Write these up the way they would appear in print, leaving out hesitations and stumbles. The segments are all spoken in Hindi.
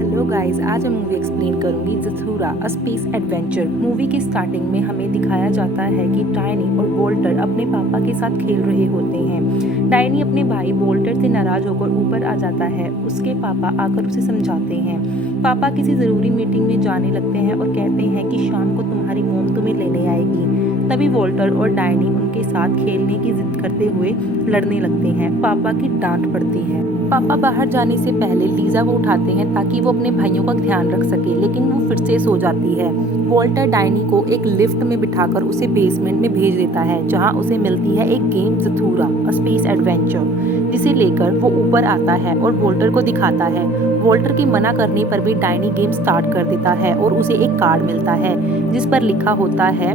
हेलो गाइस, आज मैं मूवी एक्सप्लेन करूंगी ज़थूरा अ स्पेस एडवेंचर। मूवी के स्टार्टिंग में हमें दिखाया जाता है कि डायनी और वोल्टर अपने पापा के साथ खेल रहे होते हैं। डायनी अपने भाई वोल्टर से नाराज होकर ऊपर आ जाता है। उसके पापा आकर उसे समझाते हैं। पापा किसी ज़रूरी मीटिंग में जाने लगते हैं और कहते हैं कि शाम को तुम्हारी मोम तुम्हें लेने आएगी। तभी वोल्टर और डायनी उनके साथ खेलने की जिद करते हुए लड़ने लगते हैं। पापा की डांट पड़ती है। पापा बाहर जाने से पहले लीजा को उठाते हैं ताकि वो अपने भाइयों का ध्यान रख सके, लेकिन वो फिर से सो जाती है। वोल्टर डायनी को एक लिफ्ट में बिठाकर उसे बेसमेंट में भेज देता है, जहां उसे मिलती है एक गेम ज़थूरा अ स्पेस एडवेंचर, जिसे लेकर वो ऊपर आता है और वोल्टर को दिखाता है। वोल्टर के मना करने पर भी डायनी गेम स्टार्ट कर देता है और उसे एक कार्ड मिलता है जिस पर लिखा होता है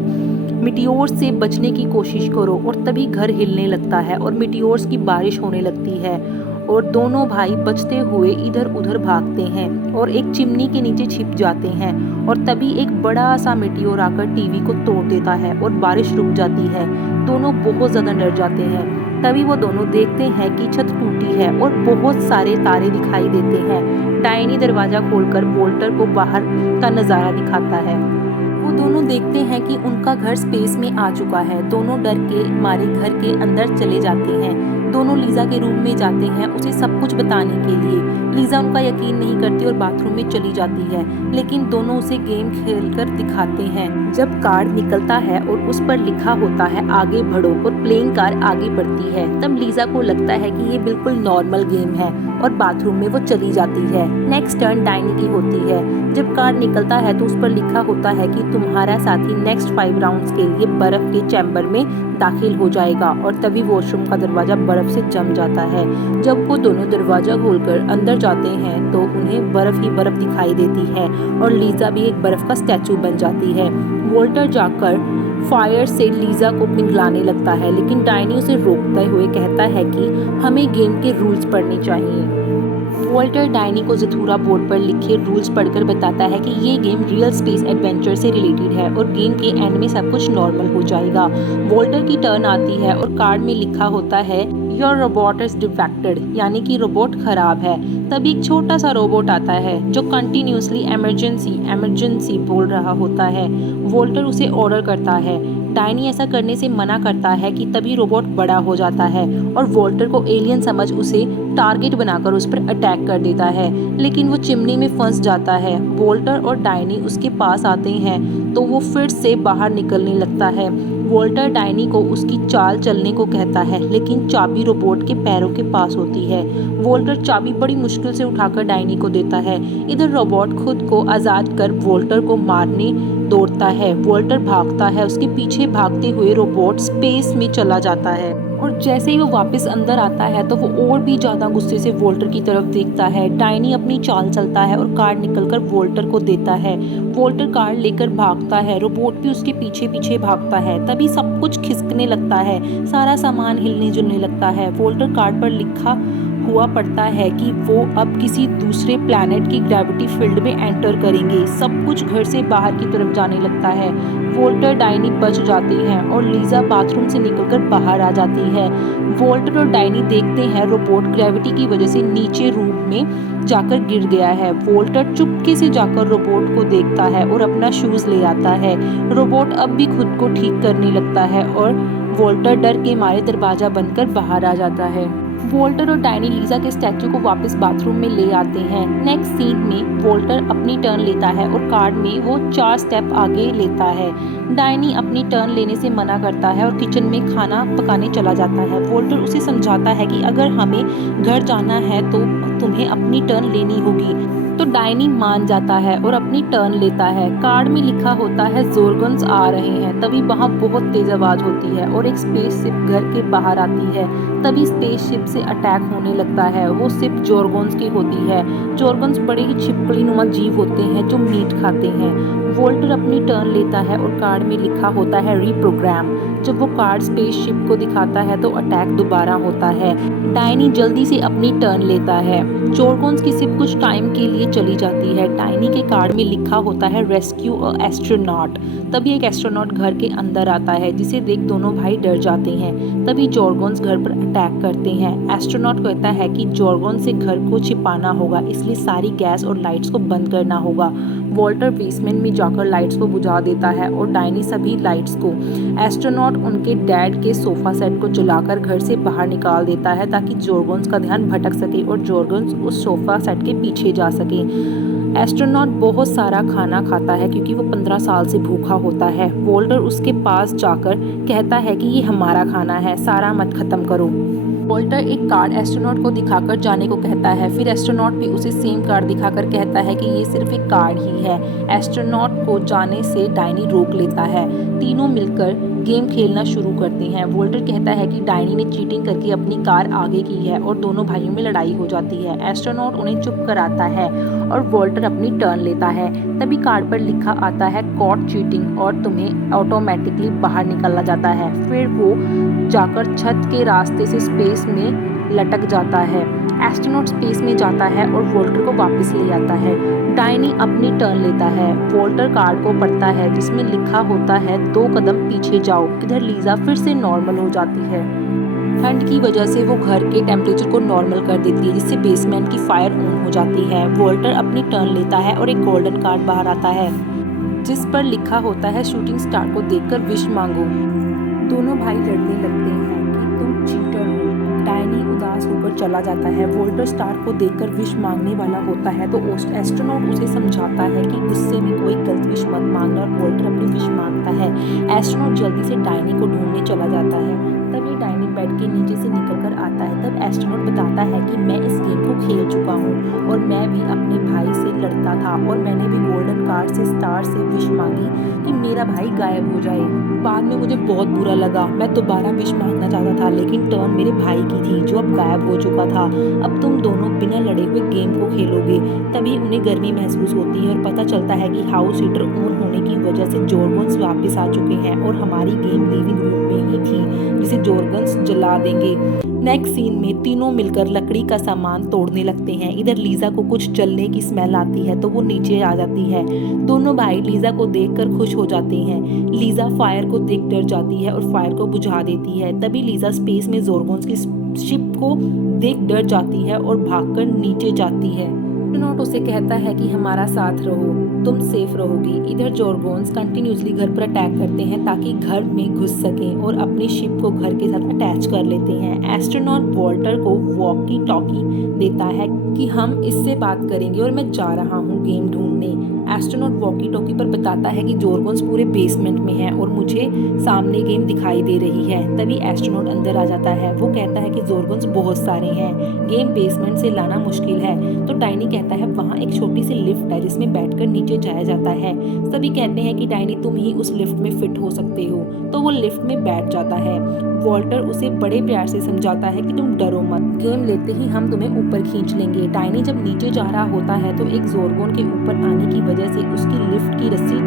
मिटियोर्स से बचने की कोशिश करो। और तभी घर हिलने लगता है और मिटियोर्स की बारिश होने लगती है और दोनों भाई बचते हुए इधर उधर भागते हैं और एक चिमनी के नीचे छिप जाते हैं। और तभी एक बड़ा सा मिटियोर आकर टीवी को तोड़ देता है और बारिश रुक जाती है। दोनों बहुत ज़्यादा डर जाते हैं। तभी वो दोनों देखते हैं कि छत टूटी है और बहुत सारे तारे दिखाई देते हैं। डायनी दरवाज़ा खोलकर वोल्टर को बाहर का नज़ारा दिखाता है। वो दोनों देखते हैं कि उनका घर स्पेस में आ चुका है। दोनों डर के मारे घर के अंदर चले जाते हैं। दोनों लीजा के रूम में जाते हैं उसे सब कुछ बताने के लिए। लीजा उनका यकीन नहीं करती और बाथरूम में चली जाती है, लेकिन दोनों उसे गेम खेलकर दिखाते हैं। जब कार्ड निकलता है और उस पर लिखा होता है आगे बढ़ो और प्लेइंग कार आगे बढ़ती है, तब लीजा को लगता है कि ये बिल्कुल नॉर्मल गेम है और बाथरूम में वो चली जाती है। नेक्स्ट टर्न डायनी की होती है। जब कार्ड निकलता है तो उस पर लिखा होता है कि तुम्हारा साथी नेक्स्ट 5 राउंड्स के लिए बर्फ के चैम्बर में दाखिल हो जाएगा। और तभी वॉशरूम का दरवाजा बर्फ से जम जाता है। जब वो दोनों दरवाजा खोलकर अंदर जाते हैं तो उन्हें बर्फ ही बर्फ दिखाई देती है और लीजा भी एक बर्फ का स्टैचू बन जाती है। वोल्टर जाकर फायर से लीजा को पिघलाने लगता है, लेकिन डायनी उसे रोकते हुए कहता है कि हमें गेम के रूल्स पढ़ने चाहिए। वोल्टर डायनी को ज़थूरा बोर्ड पर लिखे रूल्स पढ़कर बताता है कि ये गेम रियल स्पेस एडवेंचर से रिलेटेड है और गेम के एंड में सब कुछ नॉर्मल हो जाएगा। वोल्टर की टर्न आती है और कार्ड में लिखा होता है योर रोबोट इज डिफेक्टेड, यानी कि रोबोट खराब है। तभी एक छोटा सा रोबोट आता है जो कंटिन्यूसली इमरजेंसी बोल रहा होता है। वोल्टर उसे ऑर्डर करता है। डायनी ऐसा करने से मना करता है कि तभी रोबोट बड़ा हो जाता है और वोल्टर को एलियन समझ उसे टारगेट बनाकर उस पर अटैक कर देता है, लेकिन वो चिमनी में फंस जाता है। वोल्टर और डायनी उसके पास आते हैं तो वो फिर से बाहर निकलने लगता है। वोल्टर डायनी को उसकी चाल चलने को कहता है, लेकिन चाबी रोबोट के पैरों के पास होती है। वोल्टर चाबी बड़ी मुश्किल से उठाकर डायनी को देता है। इधर रोबोट खुद को आज़ाद कर वोल्टर को मारने दौड़ता है। वोल्टर भागता है, उसके पीछे भागते हुए रोबोट स्पेस में चला जाता है और जैसे ही वो वापस अंदर आता है तो वो और भी ज़्यादा गुस्से से वोल्टर की तरफ देखता है। डायनी अपनी चाल चलता है और कार्ड निकलकर वोल्टर को देता है। वोल्टर कार्ड लेकर भागता है, रोबोट भी उसके पीछे पीछे भागता है। तभी सब कुछ खिसकने लगता है, सारा सामान हिलने जुलने लगता है। वोल्टर कार्ड पर लिखा हुआ पड़ता है कि वो अब किसी दूसरे प्लैनेट की ग्रेविटी फील्ड में एंटर करेंगे। सब कुछ घर से बाहर की तरफ जाने लगता है। वोल्टर डायनी बच जाती हैं और लीजा बाथरूम से निकलकर बाहर आ जाती है। वोल्टर और डायनी देखते हैं रोबोट ग्रेविटी की वजह से नीचे रूम में जाकर गिर गया है। वोल्टर चुपके से जाकर रोबोट को देखता है और अपना शूज ले आता है। रोबोट अब भी खुद को ठीक करने लगता है और वोल्टर डर के मारे दरवाजा बंद कर बाहर आ जाता है। वोल्टर और डायनी लीजा के स्टैचू को वापस बाथरूम में ले आते हैं। नेक्स्ट सीन में वोल्टर अपनी टर्न लेता है और कार्ड में वो 4 स्टेप आगे लेता है। डायनी अपनी टर्न लेने से मना करता है और किचन में खाना पकाने चला जाता है। वोल्टर उसे समझाता है कि अगर हमें घर जाना है तो तुम्हें अपनी टर्न लेनी होगी। तो डायनी मान जाता है और अपनी टर्न लेता है। कार्ड में लिखा होता है जोरगन्स आ रहे हैं। तभी वहाँ बहुत तेज आवाज़ होती है और एक स्पेसशिप घर के बाहर आती है। तभी स्पेसशिप से अटैक होने लगता है। वो शिप जोरगन्स की होती है। जोरगन्स बड़े ही छिपकली नुमा जीव होते हैं जो मीट खाते हैं। वोल्टर अपनी टर्न लेता है और कार्ड में लिखा होता है रीप्रोग्राम। जब वो कार्ड स्पेसशिप को दिखाता है तो अटैक दोबारा होता है। डायनी जल्दी से अपनी टर्न लेता है जॉर्गोन्स की शिप कुछ टाइम के लिए चली जाती है। टाइनी के कार्ड में लिखा होता है रेस्क्यू अ एस्ट्रोनॉट। तभी एक एस्ट्रोनॉट घर के अंदर आता है, जिसे देख दोनों भाई डर जाते हैं। तभी जॉर्गोन्स घर पर अटैक करते हैं। एस्ट्रोनॉट कहता है कि जॉर्गोन से घर को छिपाना होगा, इसलिए सारी गैस और लाइट्स को बंद करना होगा। वॉल्टर बेसमेंट में जाकर लाइट्स को बुझा देता है और डायनी सभी लाइट्स को। एस्ट्रोनॉट उनके डैड के सोफा सेट को जलाकर घर से बाहर निकाल देता है ताकि जॉर्गोन्स का ध्यान भटक सके और जॉर्गोन्स उस सोफा सेट के पीछे जा सके। एस्ट्रोनॉट बहुत सारा खाना खाता है क्योंकि वो 15 साल से भूखा होता है। वॉल्टर उसके पास जाकर कहता है कि ये हमारा खाना है, सारा मत खत्म करो। वॉल्टर एक कार्ड एस्ट्रोनॉट को दिखाकर जाने को कहता है, फिर एस्ट्रोनॉट भी उसे सेम कार्ड दिखाकर कहता है कि ये सिर्फ एक कार्ड ही है। एस्ट्रोनॉट को जाने से डायनी रोक लेता है। तीनों मिलकर गेम खेलना शुरू करते हैं। वॉल्टर कहता है कि डायनी ने चीटिंग करके अपनी कार आगे की है और दोनों भाइयों में लड़ाई हो जाती है। एस्ट्रोनॉट उन्हें चुप कराता है और वॉल्टर अपनी टर्न लेता है। तभी कार्ड पर लिखा आता है कॉट चीटिंग और तुम्हें ऑटोमेटिकली बाहर निकाला जाता है। फिर वो जाकर छत के रास्ते से स्पेस में लटक जाता है। एस्ट्रोनॉट स्पेस में जाता है और वॉल्टर को वापस ले आता है। डायनी अपनी टर्न लेता है। वॉल्टर कार्ड को पढ़ता है जिसमें लिखा होता है 2 कदम पीछे जाओ। इधर लीजा फिर से नॉर्मल हो जाती है। ठंड की वजह से वो घर के टेम्परेचर को नॉर्मल कर देती है, जिससे बेसमेंट की फायर ऑन हो जाती है। वॉल्टर अपनी टर्न लेता है और एक गोल्डन कार्ड बाहर आता है जिस पर लिखा होता है शूटिंग स्टार को देखकर विश मांगो। दोनों भाई लड़ने लगते हैं कि तुम चीटर हो। डायनी उदास होकर चला जाता है। वॉल्टर स्टार को देखकर विश मांगने वाला होता है तो एस्ट्रोनॉट उसे समझाता है कि गुस्से में कोई गलत विश मत मांगना और वॉल्टर अपनी विश मांगता है। एस्ट्रोनॉट जल्दी से डायनी को ढूंढने चला जाता है। तभी डायनी बेड के नीचे से निकलकर आता है। तब एस्ट्रोनॉट बताता है कि मैं इस गेम को खेल चुका हूँ और मैं भी अपने भाई से लड़ता था और मैंने भी गोल्डन कार्ड से स्टार से विश मांगी कि मेरा भाई गायब हो जाए। बाद में मुझे बहुत बुरा लगा। मैं दोबारा विश मांगना चाहता था लेकिन टर्न मेरे भाई की थी जो अब गायब हो चुका था। अब तुम दोनों बिना लड़े हुए गेम को खेलोगे। तभी उन्हें गर्मी महसूस होती है और पता चलता है कि हाउस हीटर ऑन होने की वजह से जॉर्गोन्स वापस आ चुके हैं और हमारी गेम लिविंग रूम में ही थी जिसे जॉर्गोन्स जला देंगे। नेक्स्ट सीन में तीनों मिलकर लकड़ी का सामान तोड़ने लगते हैं। इधर लीजा को कुछ जलने की स्मेल आती है तो वो नीचे आ जाती है। दोनों भाई लीजा को देखकर खुश हो जाते हैं। लीजा फायर को देख डर जाती है और फायर को बुझा देती है। तभी लीजा स्पेस में जॉर्गोन्स की शिप को देख डर जाती है और भागकर नीचे जाती है। एस्ट्रोनॉट उसे कहता है कि हमारा साथ रहो, तुम सेफ रहोगी। इधर जॉर्गोन्स कंटिन्यूसली घर पर अटैक करते हैं ताकि घर में घुस सकें और अपनी शिप को घर के साथ अटैच कर लेते हैं। एस्ट्रोनॉट वॉल्टर को वॉकी टॉकी देता है कि हम इससे बात करेंगे और मैं जा रहा हूँ गेम ढूंढने। एस्ट्रोनॉट वॉकी टॉकी पर बताता है कि जॉर्गोन्स पूरे बेसमेंट में हैं और मुझे सामने गेम दिखाई दे रही है। तभी एस्ट्रोनॉट अंदर आ जाता है। वो कहता है कि जॉर्गोन्स बहुत सारे हैं, गेम बेसमेंट से लाना मुश्किल है। तो डायनी कहता है वहाँ एक छोटी सी लिफ्ट है जिसमें बैठकर नीचे जाया जाता है। सभी कहते हैं कि डायनी तुम ही उस लिफ्ट में फिट हो सकते हो, तो वो लिफ्ट में बैठ जाता है। वॉल्टर उसे बड़े प्यार से समझाता है कि तुम डरो मत, गेम लेते ही हम तुम्हें ऊपर खींच लेंगे। डायनी जब नीचे जा रहा होता है तो एक जॉर्गोन के ऊपर आने की वजह से उसकी लिफ्ट की रस्सी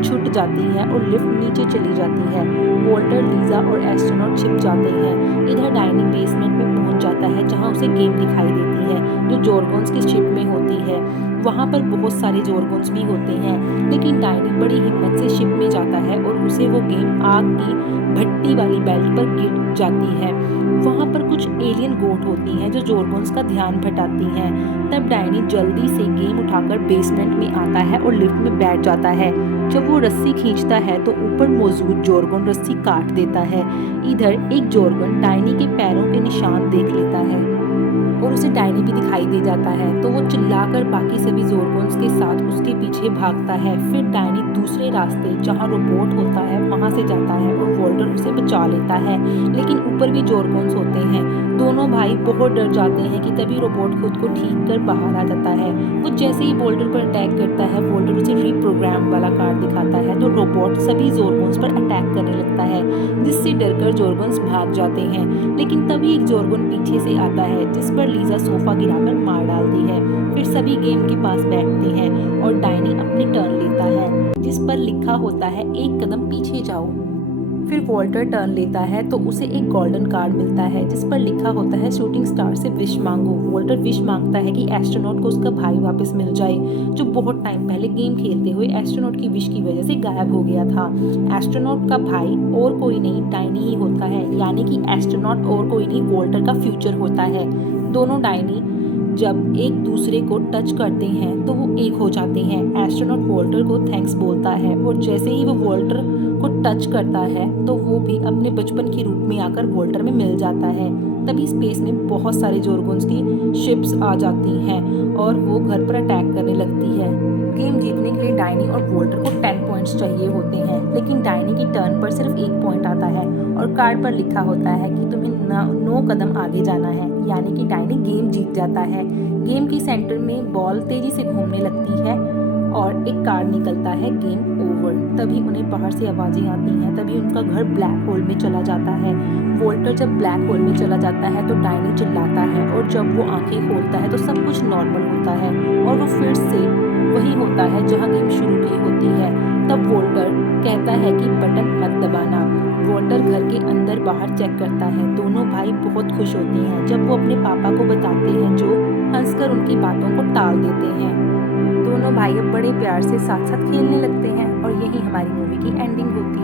छूट जाती है और लिफ्ट नीचे चली जाती है। वॉल्टर, लीजा और एस्ट्रोनॉट छिप जाते हैं। इधर डायनी बेसमेंट में पहुंच जाता है जहां उसे गेम दिखाई देती है जो जॉर्गोन्स की शिप में होती है। वहां पर बहुत सारे जॉर्गोन्स भी होते हैं लेकिन डायनी बड़ी हिम्मत से शिप में जाता है और उसे वो गेम आग की भट्टी वाली बेल्ट पर गिर जाती है। वहाँ पर कुछ एलियन गोट होती हैं जो जॉर्गोन्स का ध्यान भटाती हैं। तब डायनी जल्दी से गेम उठाकर बेसमेंट में आता है और लिफ्ट में बैठ जाता है। जब वो रस्सी खींचता है तो ऊपर मौजूद जॉर्गोन रस्सी काट देता है। इधर एक जॉर्गोन डायनी के पैरों के निशान देख लेता है और उसे डायनी भी दिखाई दे जाता है तो वो चिल्लाकर बाकी सभी जॉर्गोन्स के साथ उसके पीछे भागता है। फिर डायनी दूसरे रास्ते जहां रोबोट होता है वहां से जाता है और वॉल्टर उसे बचा लेता है, लेकिन ऊपर भी जॉर्गोन्स होते हैं। दोनों भाई बहुत डर जाते हैं कि तभी रोबोट खुद को ठीक कर बाहर आ जाता है। वो जैसे ही वॉल्टर पर अटैक करता है, वॉल्टर उसे रीप्रोग्राम वाला कार्ड दिखाता है तो रोबोट सभी जॉर्गोन्स पर अटैक करने लगता है, जिससे डरकर जॉर्गोन्स भाग जाते हैं। लेकिन तभी एक जॉर्गोन पीछे से आता है जिस पर लीजा सोफा गिराकर मार डालती है। फिर सभी गेम के पास बैठते हैं और डायनी अपनी टर्न लेता है जिस पर लिखा होता है 1 कदम पीछे जाओ। फिर वॉल्टर टर्न लेता है तो उसे एक गोल्डन कार्ड मिलता है जिस पर लिखा होता है शूटिंग स्टार से विश मांगो। वॉल्टर विश मांगता है कि एस्ट्रोनॉट को उसका भाई वापस मिल जाए जो बहुत टाइम पहले गेम खेलते हुए एस्ट्रोनॉट की विश की वजह से गायब हो गया था। एस्ट्रोनॉट का भाई और कोई नहीं डायनी ही होता है, यानी कि एस्ट्रोनॉट और कोई नहीं वॉल्टर का फ्यूचर होता है। दोनों डायनी जब एक दूसरे को टच करते हैं तो वो एक हो जाते हैं। एस्ट्रोनॉट वॉल्टर को थैंक्स बोलता है और जैसे ही वो वॉल्टर को टच करता है तो वो भी अपने बचपन के रूप में आकर वॉल्टर में मिल जाता है। तभी स्पेस में बहुत सारे जोरगोन्स की शिप्स आ जाती हैं और वो घर पर अटैक करने लगती है। गेम जीतने के लिए डायनी और वॉल्टर को 10 पॉइंट्स चाहिए होते हैं, लेकिन डायनी की टर्न पर सिर्फ 1 पॉइंट आता है और कार्ड पर लिखा होता है कि तुम्हें 9 कदम आगे जाना है, यानी कि डायनी गेम जीत जाता है। गेम की सेंटर में बॉल तेजी से घूमने लगती है और एक कार्ड निकलता है गेम ओवर। तभी उन्हें बाहर से आवाज़ें आती हैं, तभी उनका घर ब्लैक होल में चला जाता है। वॉल्टर जब ब्लैक होल में चला जाता है तो डायनी चिल्लाता है और जब वो आंखें खोलता है तो सब कुछ नॉर्मल होता है और वो फिर से वही होता है जहाँ गेम शुरू की होती है। तब वॉल्टर कहता है कि बटन मत दबाना। वॉल्टर घर के अंदर बाहर चेक करता है। दोनों भाई बहुत खुश होते हैं जब वो अपने पापा को बताते हैं जो हंसकर उनकी बातों को टाल देते हैं। दोनों भाई अब बड़े प्यार से साथ साथ खेलने लगते हैं और यही हमारी मूवी की एंडिंग होती है।